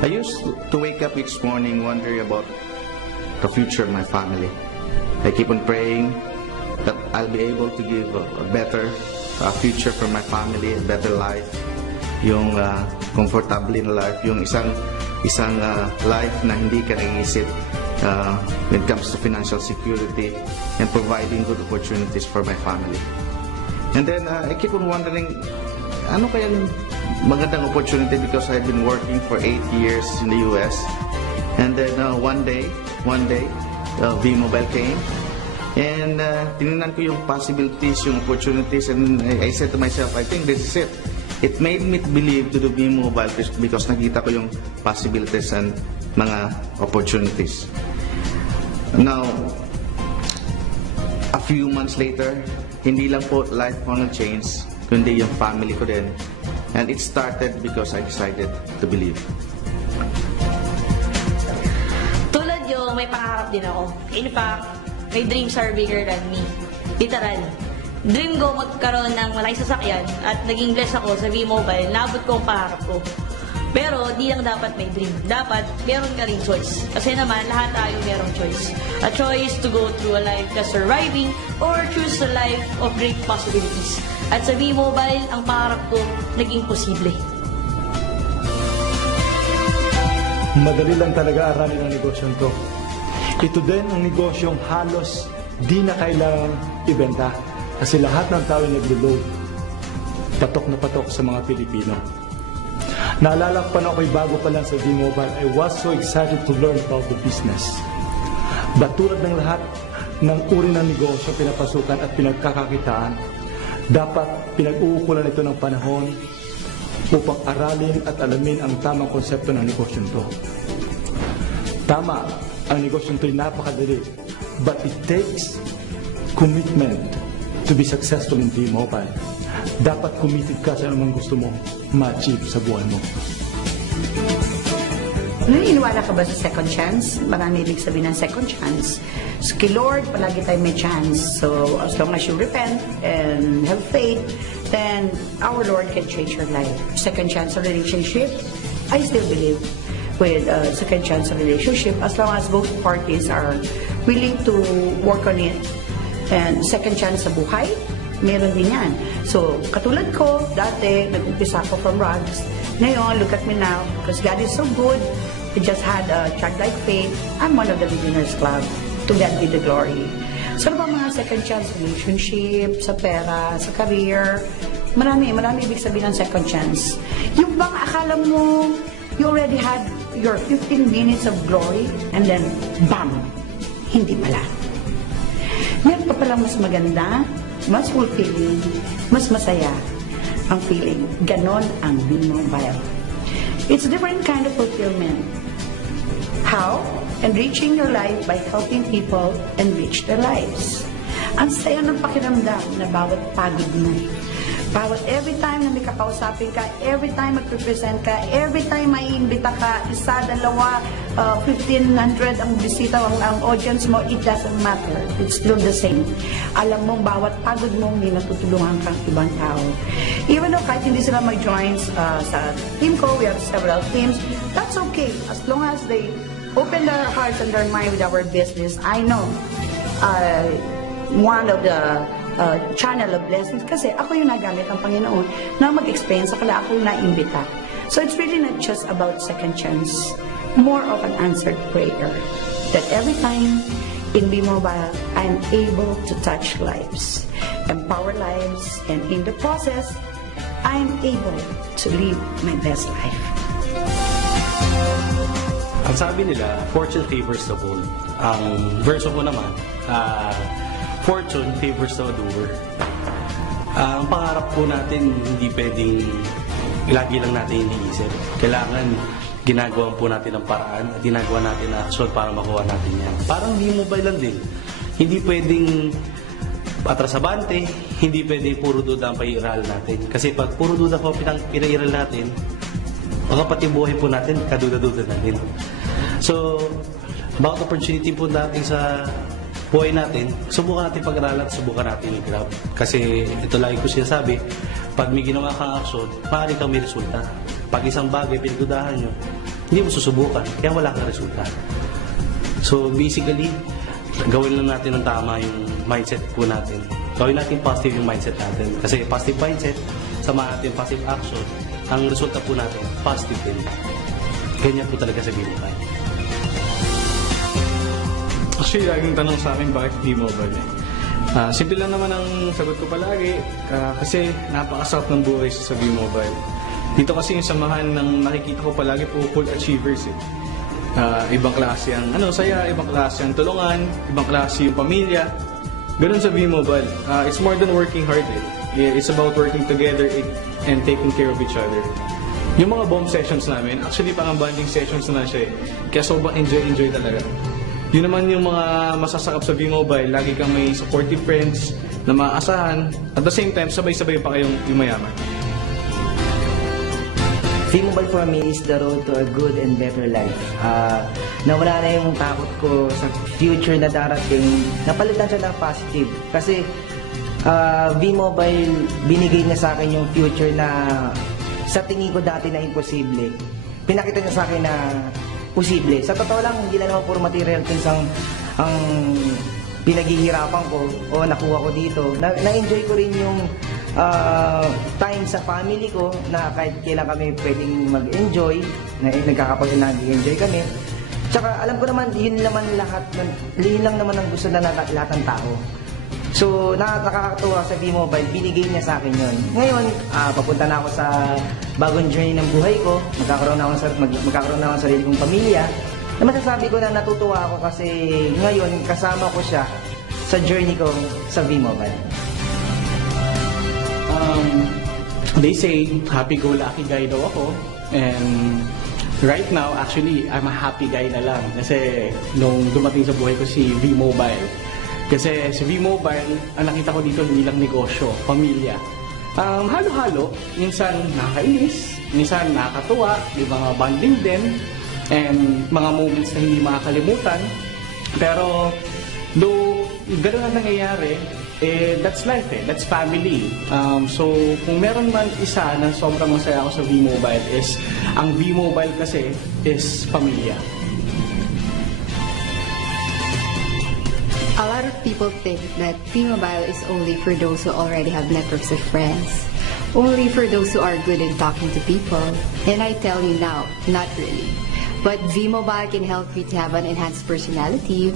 I used to wake up each morning wondering about the future of my family. I keep on praying that I'll be able to give a better future for my family, a better life, yung comfortable na life, yung isang life na hindi ka nag-iisip when it comes to financial security and providing good opportunities for my family. And then I keep on wondering, ano kayang magandang opportunity, because I've been working for 8 years in the US. And then one day, V-Mobile came. And tinignan ko yung possibilities, yung opportunities, and I said to myself, I think this is it. It made me believe to do V-Mobile because nakita ko yung possibilities and mga opportunities. Now, a few months later, hindi lang po life ko nag-change, kundi yung family ko din. And it started because I decided to believe. Tulad yung may pangarap din ako. In fact, my dreams are bigger than me. Literal. Dream ko magkaroon ng malaking sasakyan at naging blessed ako sa V-Mobile. Naabot ko ang pangarap ko. Pero di lang dapat may dream. Dapat meron ka rin choice. Kasi naman, lahat tayo merong choice. A choice to go through a life just surviving or choose a life of great possibilities. At sa V-Mobile, ang pangarap ko naging posible. Madali lang talaga aralin ang negosyong to. Ito din ang negosyong halos di na kailangang ibenta. Kasi lahat ng tao ay naglo-load. Patok na patok sa mga Pilipino. Naalala ko pa na ako'y bago pa lang sa V-Mobile, I was so excited to learn about the business. But tulad ng lahat ng uri ng negosyo pinapasukan at pinagkakakitaan, dapat pinag-uukulan ito ng panahon upang aralin at alamin ang tamang konsepto ng negosyong to. Tama, ang negosyong to ay napakadali, but it takes commitment to be successful in V-Mobile. Dapat committed ka sa anumang gusto mo ma-achieve sa buhay mo. Naniniwala ka ba sa second chance? Marami ibig sabihin ng second chance. So, kay Lord, palagi tayo may chance. So, as long as you repent and have faith, then our Lord can change your life. Second chance sa relationship, I still believe with second chance sa relationship as long as both parties are willing to work on it. And second chance sa buhay, meron din yan. So, katulad ko, dati, nag-umpisa ako from rags. Ngayon, look at me now, because God is so good. I just had a childlike faith. I'm one of the Millionaires Club. To God be the glory. So, ano ba mga second chance relationship, sa pera, sa career? Marami ibig sabihin ng second chance. Yung bang akala mo, you already had your 15 minutes of glory, and then, bam! Hindi pala. Meron pa palang mas maganda, mas fulfilling, mas masaya ang feeling. Ganon ang V-Mobile. It's a different kind of fulfillment. How? Enriching your life by helping people enrich their lives. Ang saya ng pakiramdam na bawat pagod mo. Bawat every time na may kakausapin ka, every time mag-represent ka, every time may imbita ka, isa, dalawa, 1,500 ang bisita, ang audience mo, it doesn't matter. It's still the same. Alam mong bawat pagod mo, may natutulungan kang ibang tao. Even though kahit hindi sila mag-join sa team ko, we have several teams, that's okay. As long as they open their hearts and their mind with our business, I know one of the channel of blessings kasi ako yung nagamit ng Panginoon na mag-explain sa kanila, ako yung naimbita. So it's really not just about second chance, more of an answered prayer that every time in V-Mobile, I'm able to touch lives, empower lives, and in the process, I'm able to live my best life. Ang sabi nila, fortune favors the bold. Ang verso ko naman, fortune favors the doer. Ang pangarap po natin, hindi pwedeng lagi lang natin iniisip. Kailangan ginagawa po natin ang paraan at ginagawa natin ang action para makuha natin yan. Parang V-Mobile lang din. Hindi pwedeng atrasabante, hindi pwedeng puro duda ang pag-iiral natin. Kasi pag puro duda po pinag-iiral natin, ang kapatid buhay po natin, kaduda-duda natin. So, about opportunity po natin sa buhay natin, subukan natin pag-aralan at subukan natin i-grab. Kasi ito lagi ko sinasabi, pag may ginawa kang aksyon, maaari kang may resulta. Pag isang bagay pinagdudahan nyo, hindi mo susubukan, kaya wala kang resulta. So basically, gawin lang natin ng tama yung mindset po natin. Gawin natin positive yung mindset natin. Kasi positive mindset, sama natin positive action, ang resulta po natin, positive din. Ganyan po talaga sa B-Mobile. Actually, laging tanong sa akin bakit V-Mobile eh. Simple lang naman ang sagot ko palagi kasi napakasarap ng buhay sa V-Mobile. Dito kasi yung samahan ng nakikita ko palagi po full achievers eh. Ibang klase ang saya, ibang klase ang tulungan, ibang klase yung pamilya. Ganun sa V-Mobile. It's more than working hard eh. It's about working together and taking care of each other. Yung mga bomb sessions namin, actually parang bonding sessions na siya eh. Kaya sobrang enjoy talaga. Yun naman yung mga masasakap sa V-Mobile, lagi kang may supportive friends na maaasahan. At the same time, sabay-sabay pa kayong yumayaman. V-Mobile for me is the road to a good and better life. Nawala na yung takot ko sa future na darating. Napalitan siya ng positive. Kasi V-Mobile, binigay niya sa akin yung future na sa tingin ko dati na imposible. Pinakita niya sa akin na posible. Sa totoo lang, hindi na naman puro material things ang pinaghihirapan ko o nakuha ko dito. Na-enjoy ko rin yung time sa family ko na kahit kailan kami pwedeng mag-enjoy, nag-enjoy kami. Tsaka alam ko naman, yun lang naman ang gusto na lahat ng tao. So, nakakatuwa sa V-Mobile, binigay niya sa akin yun. Ngayon, papunta na ako sa bagong journey ng buhay ko, magkakaroon na ako ng sarili kong pamilya. Na masasabi ko na natutuwa ako kasi ngayon, kasama ko siya sa journey ko sa V-Mobile. They say, happy-go-lucky guy daw ako. And right now, actually, I'm a happy guy na lang. Kasi nung dumating sa buhay ko si V-Mobile, kasi si V-Mobile, ang nakita ko dito hindi lang negosyo, pamilya. Halo-halo, minsan nakakainis, minsan nakakatuwa, may mga bonding din, and mga moments na hindi makakalimutan. Pero, though gano'n ang nangyayari, that's life that's family. So, kung meron man isa na sobrang masaya ako sa V-Mobile is, ang V-Mobile kasi is pamilya. A lot of people think that V-Mobile is only for those who already have networks of friends, only for those who are good in talking to people. And I tell you now, not really. But V-Mobile can help you to have an enhanced personality.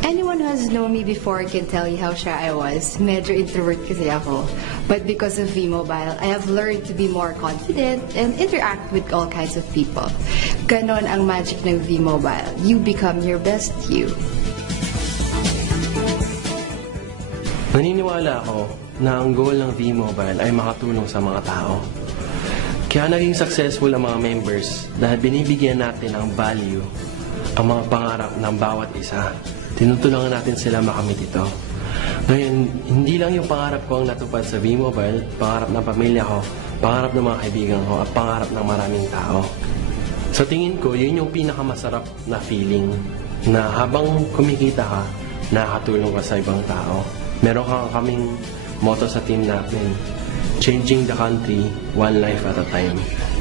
Anyone who has known me before can tell you how shy I was. Medyo introvert kasi ako. But because of V-Mobile, I have learned to be more confident and interact with all kinds of people. Ganon ang magic ng V-Mobile. You become your best you. Naniniwala ako na ang goal ng V-Mobile ay makatulong sa mga tao. Kaya naging successful ang mga members dahil binibigyan natin ng value ang mga pangarap ng bawat isa. Tinutulungan natin sila makamit ito. Ngayon, hindi lang yung pangarap ko ang natupad sa V-Mobile, pangarap ng pamilya ko, pangarap ng mga kaibigan ko, at pangarap ng maraming tao. Sa tingin ko, yun yung pinakamasarap na feeling na habang kumikita ka, nakakatulong ka sa ibang tao. Meron kaming motto sa team natin, changing the country, one life at a time.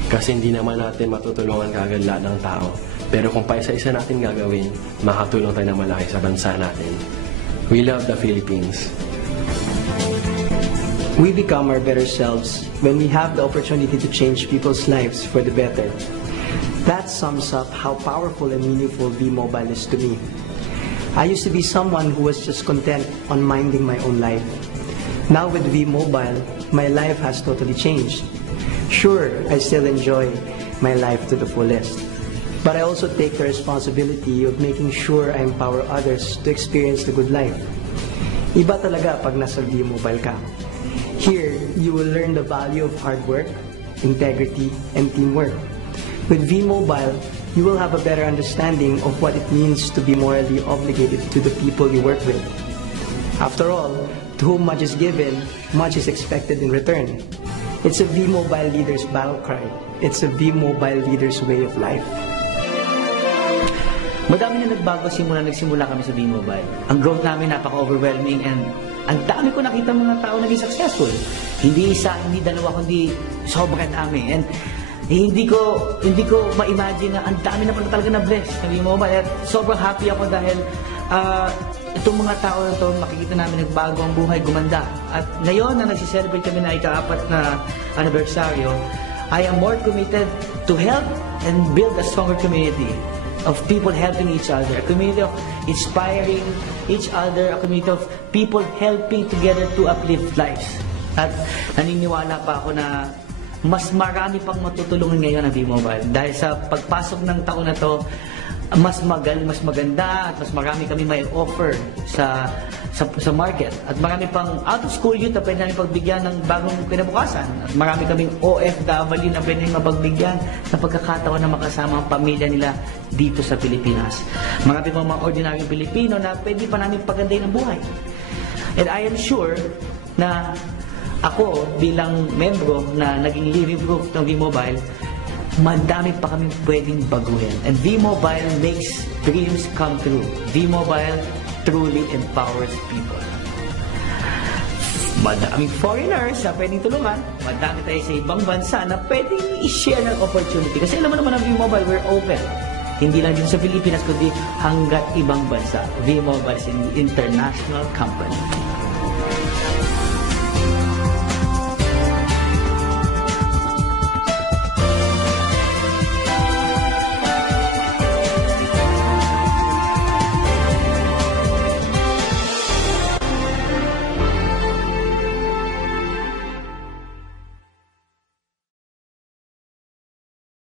Kasi hindi naman natin matutulungan kagad lahat ng tao. Pero kung paisa-isa natin gagawin, makatulong tayo ng malaki sa bansa natin. We love the Philippines. We become our better selves when we have the opportunity to change people's lives for the better. That sums up how powerful and meaningful V-Mobile is to me. I used to be someone who was just content on minding my own life. Now with V-Mobile, my life has totally changed. Sure, I still enjoy my life to the fullest. But I also take the responsibility of making sure I empower others to experience the good life. Iba talaga pag nasa V-Mobile ka. Here, you will learn the value of hard work, integrity, and teamwork. With V-Mobile, you will have a better understanding of what it means to be morally obligated to the people you work with. After all, to whom much is given, much is expected in return. It's a V-Mobile leader's battle cry. It's a V-Mobile leader's way of life. Madami na nagbago nagsimula kami sa V-Mobile. Ang growth namin napaka-overwhelming and ang dami ko nakita mga tao naging successful. Hindi isa, hindi dalawa, kundi sobrang dami. And hindi ko ma-imagine na ang dami na pala talaga na bless ng V-Mobile. At sobrang happy ako dahil itong mga tao na ito, makikita namin nagbago ang buhay, gumanda. At ngayon na nagsiselebrate kami na ika-4 na anibersaryo, I am more committed to help and build a stronger community of people helping each other, a community of inspiring each other, a community of people helping together to uplift lives. At naniniwala pa ako na mas marami pang matutulungan ngayon ng V-Mobile dahil sa pagpasok ng taon na to, mas maganda at mas marami kami may offer sa market. At marami pang out-of-school youth na pwede namin pagbigyan ng bagong kinabukasan. At marami kaming OFW na pwede namin mapagbigyan na pagkakataon na makasama ang pamilya nila dito sa Pilipinas. Marami pang mga ordinaryong Pilipino na pwede pa namin pagandahin ang buhay. And I am sure na ako bilang membro na naging living proof ng V-Mobile, madami pa kami pwedeng baguhin. And V-Mobile makes dreams come true. V-Mobile truly empowers people. Madaming foreigners na pwedeng tulungan. Madami tayo sa ibang bansa na pwedeng i-share ng opportunity. Kasi alam mo naman ang V-Mobile, we're open. Hindi lang din sa Pilipinas, kundi hanggat ibang bansa. V-Mobile is an international company.